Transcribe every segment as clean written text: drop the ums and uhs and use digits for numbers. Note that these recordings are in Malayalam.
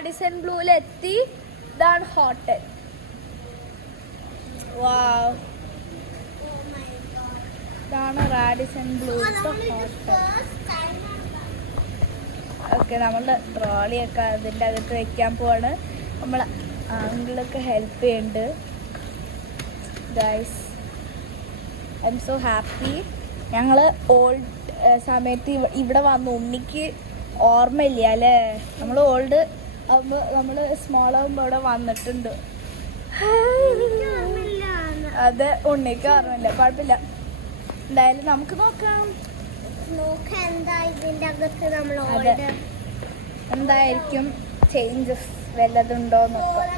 റാഡിസൺ ബ്ലൂവിലെത്തി. ഇതാണ് ഹോട്ടൽ. വാവ്, ഇതാണ് റാഡിസൺ ബ്ലൂവിലത്തെ ഹോട്ടൽ. ഓക്കെ, നമ്മൾ ട്രോളിയൊക്കെ അതിൻ്റെ അകത്ത് വെക്കാൻ പോവാണ്. നമ്മൾ ആങ്കിളൊക്കെ ഹെൽപ്പ് ചെയ്യുന്നുണ്ട്. Guys, I M so happy. ഞങ്ങൾ ഓൾഡ് സമയത്ത് ഇവിടെ വന്നു. ഉണ്ണിക്ക് ഓർമ്മയില്ല അല്ലേ? നമ്മൾ ഓൾഡ് ആകുമ്പോൾ നമ്മൾ സ്മോൾ ആകുമ്പോൾ ഇവിടെ വന്നിട്ടുണ്ട്. അത് ഉണ്ണിക്ക് ഓർമ്മയില്ല, കുഴപ്പമില്ല. എന്തായാലും നമുക്ക് നോക്കാം എന്തായിരിക്കും ചേഞ്ചസ് വല്ലതുണ്ടോ നോക്കാം.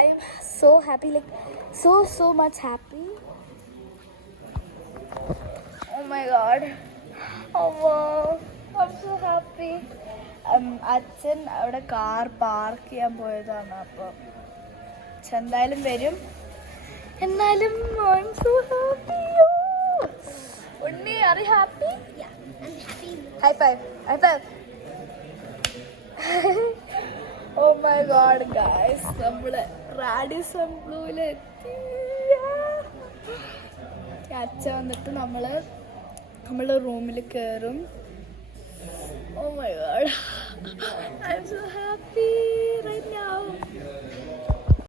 I am so happy, like so much happy. Oh my god. Oh wow, I'm so happy. അച്ഛൻ അവിടെ കാർ പാർക്ക് ചെയ്യാൻ പോയതാണ്. അപ്പോൾ അച്ഛൻ എന്തായാലും വരും. എന്നാലും I'm so happy. Unni, are you happy? Yeah, I'm happy. High five, high five. Oh my god guys, നമ്മള് റാഡിസൺ ബ്ലൂവിലെത്തി. അച്ഛൻ വന്നിട്ട് നമ്മള് റൂമിൽ കയറും. Oh my god, I'm so happy.